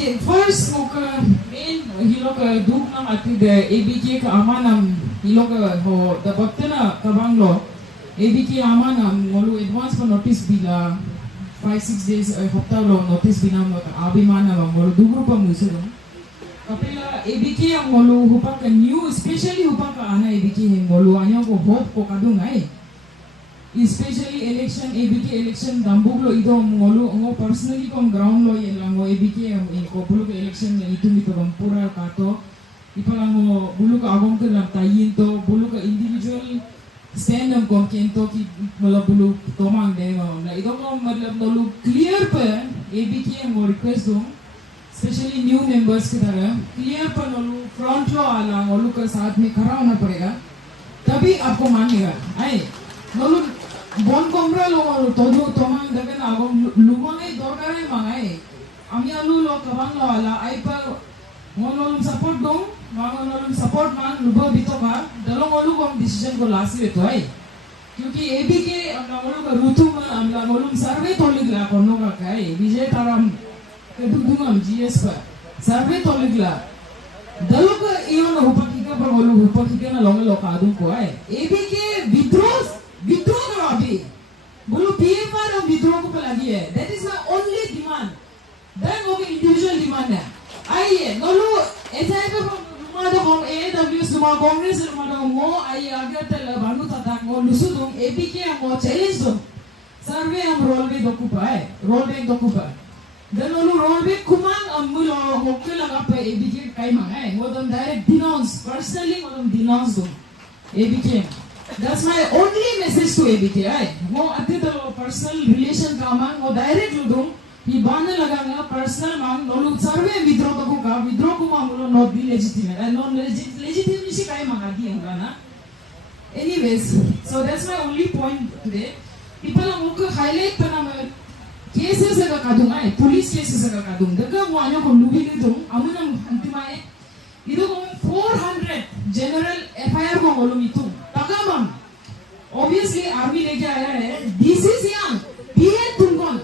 First, main hilok duk nam ati the ABK ka amanam hilok ho the baktana kabanglo ABK amanam ngolu advance for notice bila 5-6 days hafta lo notice binam abimana ngolu dugrupa musulum kapila ABK ang ngolu hupa ka new especially hupa ka ana ABK ngolu anyo ko hope ko kadungai especially election ABK election dambuglo ido ngolu ngo personally kom ground lo yelango ABK ko bulu ke election itu nito kom pura kato ipalango bulu ka agong ke lang tayin to bulu ka individual stand up kom kento ki mala bulu tomang de na ido ko matlab nolu clear pa ABK ngo request dong especially new members की तरह clear पर Nalu front लो आला नलू के साथ में खड़ा होना पड़ेगा तभी आपको मानेगा आए नलू बन कमरा लो तो जो तमाम देखे ना अगर लोगों ने दौड़कर ही मांगे अमी आलू लो कबांग लो आला आई पर वो नलू support दो मांगो नलू support मांग लुबो बितो का दलों नलू को हम decision को लासी लेतो है क्योंकि ABK नलू का रुतु में नलू सर्वे तोलिक ला करनो का क्या है विजय Taram kedudungam GS pa survey toligla daluk iyon hupakika par bolu hupakika na long loka adun ko ay ABK withdraw karo abhi bolu PFR और withdraw को लगी है that is my only demand then वो individual demand है आइए नलू ऐसा है कि माधव हम AWS लुमा कांग्रेस लुमा तो वो आइए आगे तल बांधु तथा वो लुसुदुम ABK हम वो challenge दुम survey हम roll भी dokupa है roll भी dokupa dan lalu rollback kumang amulo hokyo lang apa ABK kay mga ngodon direct denounce personally ngodon denounce dum ABK that's my only message to ABK mo ati to personal relation kamang mo direct ludum ibana laganga personal mang lalu survey withdraw ko mamulo not be legitimate non legitimate si kay mga di ang na anyways so that's my only point today people ang ko highlight pa na cases का कादूंगा है police cases का कादूंगा देखा वो आने को लुबी ले दूँ अमुना अंतिमाए इधर को 400 general FIR को बोलूँ इतु तकामम obviously आर्मी लेके आया है this is young PN Tungon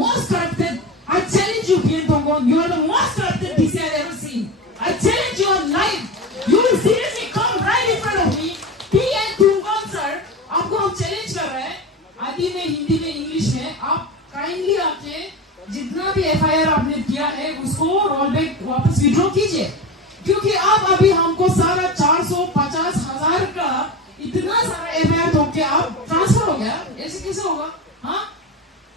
most corrupted I challenge you PN Tungon you are the most corrupted DC I ever seen I challenge you on live you will seriously come right in front of me PN Tungon sir आपको हम challenge कर रहे हैं आदि में हिंदी में English में आप काइंडली आके जितना भी FIR आपने किया है उसको रोलबैक वापस विड्रॉ कीजिए क्योंकि आप अभी हमको सारा 450,000 का इतना सारा FIR ठोक के आप ट्रांसफर हो गया ऐसे कैसे होगा हाँ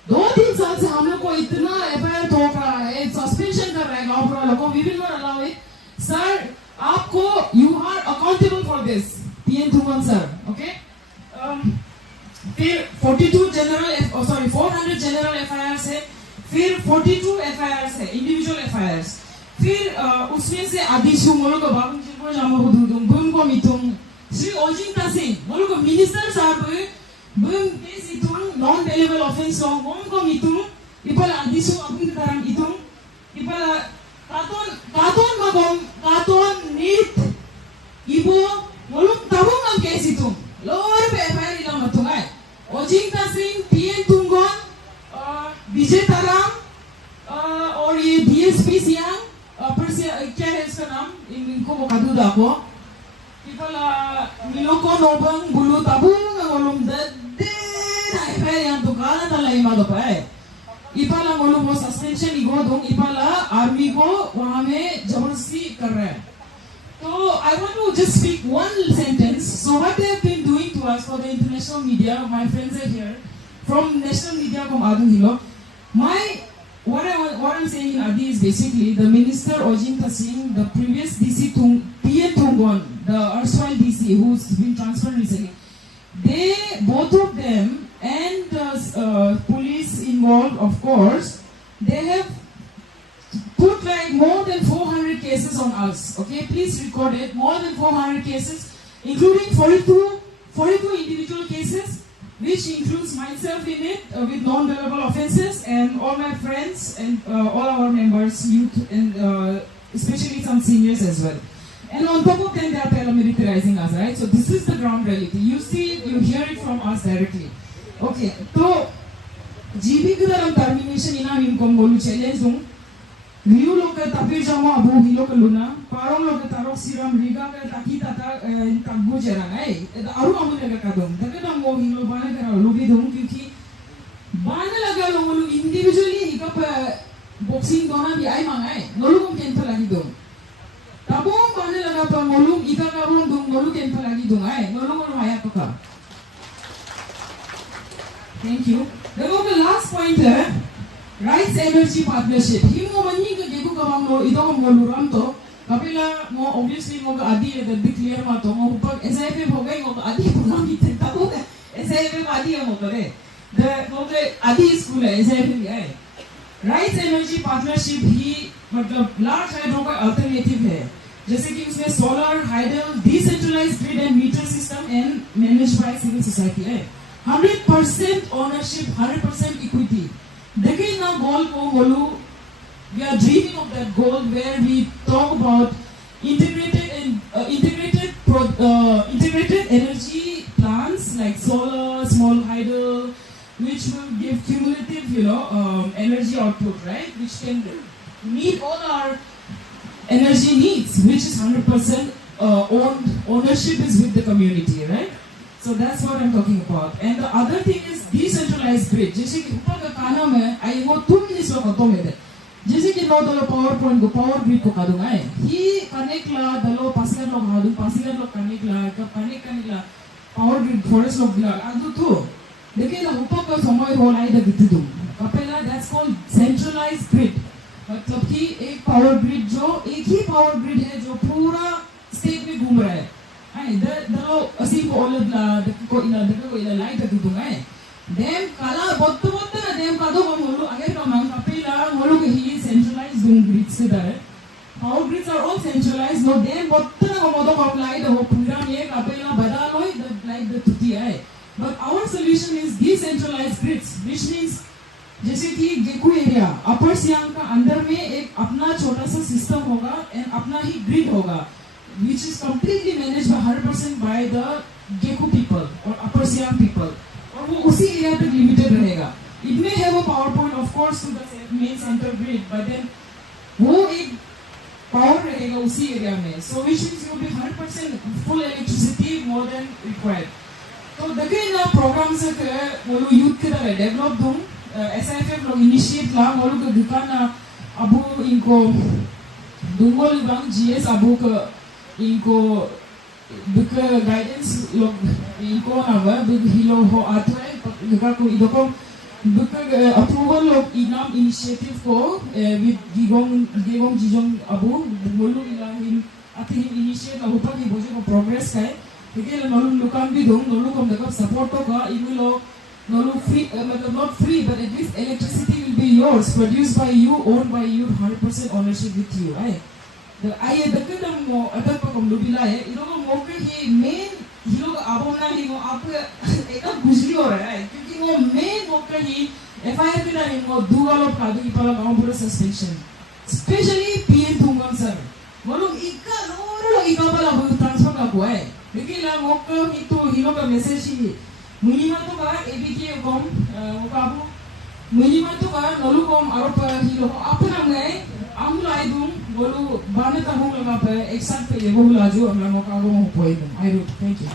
2-3 साल से हम लोग को इतना FIR ठोक रहा है सस्पेंशन कर रहा है गाँव वालों को we will not allow it sir आपको you are accountable for this PN Tungon sir okay फिर 400 जनरल FIRs है फिर 42 FIRs है इंडिविजुअल FIRs फिर उसमें से आदिशु मोलो को बाबू जिनको जामो को दूँ बुम को मितुम श्री ओजिंता सिंह मोलो को मिनिस्टर साहब बुम केस इतुम नॉन बेलेबल ऑफेंस लॉ बुम को मितुम इपल आदिशु अपनी तरह इतुम इपल कातोन नीट इबो मोलो ताबुम हम केस इतुम लोअर पे FIR इलाम मतुंगा ओजिंता सिंह PN Tungon विजय ताराम और ये DSP सियांग क्या है इसका नाम इनको वो कादू दाको इपला मिलोको नोबंग बुलु ताबुंग ngolum dede FIR yang tukala talai मादो पाए इपला ngolum वो सस्पेंशन इगो दong इपला आर्मी को वहाँ में जबरदस्ती कर रहा है So I want to just speak one sentence. So what they have been doing to us for the international media, my friends are here from national media from Adu Hilo. What I'm saying in Adi is basically the minister Ojinta Singh, the previous DC PN Tungon, the erstwhile DC who's been transferred recently. They both of them and the police involved, of course, they have put like more than 400 cases on us. Okay, please record it. More than 400 cases, including 42 individual cases, which includes myself in it with non-billable offenses and all my friends and all our members, youth, and especially some seniors as well. And on top of them, they are paramilitarizing us, right? So this is the ground reality. You see, you hear it from us directly. Okay, so GB termination ina him kom bolu challenge dung Rio lo ke tapi jama abu hilo ke luna, parong lo ke tarok siram riga ke taki tata takbu jera ngai. Aru amu lega kadom. Tapi dah mo hilo bana kera lobi dong क्योंकि bana laga lo ngolu individually ikap boxing dona bi ai mangai. Ngolu kom kenta lagi dong. Tabung bana laga pa ngolu ika kabung dong ngolu kenta lagi dong ai. Ngolu hayat toka. Thank you. Then the last point है Rights Energy Partnership. He mo mani ke geku kabang mo ito mo luram to. Kapila mo obviously mo ka adi le declare ma to mo pag SIF ho gay mo adi po na miten tapo SIF adi mo kare. The mo ke adi school है SIF भी है. Rights Energy Partnership ही मतलब large hydro का alternative है. जैसे कि उसमें solar, hydel, decentralized grid and meter system and managed by civil society है. 100% ownership, 100% equity. Dekhi na goal ko bolu, we are dreaming of that goal where we talk about integrated energy plants like solar, small hydel, which will give cumulative, energy output, right? Which can meet all our energy needs, which is 100% ownership is with the community, right? So that's what I'm talking about. And the other thing is decentralized grid. जैसे कि ऊपर का खाना में आई वो 2 minutes में खत्म है दे. जैसे कि नो दलो power point को power grid को काटूँगा है. ही connect ला दलो पासिकर लोग हादू पासिकर लोग connect ला कब connect ला power grid forest लोग बिला आदू तो देखिए ना ऊपर का समय हो लाइट दिखती तुम. कपेला that's called centralized grid. मतलब कि एक power grid जो एक ही power grid है जो पूरा state में घूम रहा है. Ay, dalo asin ko olad la ko ila light at ito nga eh. Dem kala botto na dem kado ko mulu agad ka mang kapila mulu ke hi centralized dung grids ke dare. Power grids are all centralized. No dem botto na ko modo ko light ho pura ye kapila badalo the like the tuti ay. But our solution is decentralized grids, which means जैसे कि Geku area upper Siang का अंदर में एक अपना छोटा सा system होगा and अपना ही ग्रिड होगा. Which is completely managed by 100% by the Geku people or Upper Siam people. और वो उसी एरिया तक लिमिटेड रहेगा. It may have a power point of course to the main center grid, but then वो एक power रहेगा उसी area में. So which means you will be 100% full electricity more than required. तो देखिए ना program से के वो लोग youth के तरह develop दूँ SIF लोग initiate ला वो लोग दुकान अबू इनको दूँगोल बंग GS अबू का इनको बुक गाइडेंस लोग इनको ना वह बुक हिलो हो आता है बुका को इधर को बुक अप्रूवल लोग इनाम इनिशिएटिव को विद गिगोंग जिजोंग अबू बोलू इला हिम आते हिम इनिशिएट अबू पर ही बोझे को प्रोग्रेस का है ठीक है नॉलू लुकाम भी दूँ नॉलू को देखो सपोर्ट तो का इन्हें लोग नॉलू फ्री मतलब not free but at least electricity will be yours produced by you owned by you 100% ownership with you right. आये दक्कन मो अतक को कम लुबिला है इधर को मोके ही मेन हीरो का आबोना ही वो आप एकदम बुझली हो रहा है क्योंकि वो मेन मोके ही FIR के ना वो दूगालो कादू की पाला गांव पूरा suspension specially PN Thungon sir वो लोग इक्का लोरो इक्का पाला वो ट्रांसफर का हुआ है लेकिन ला मोके ही तो हीरो का मैसेज ही मिनिमम तो का ABK कम वो काबू मिनिमम तो का नलू कम आरोप हीरो अपना में I'm like bolu bana tahong lama pa exact pa yebo laju amla mo ka mo point. I do. Thank you.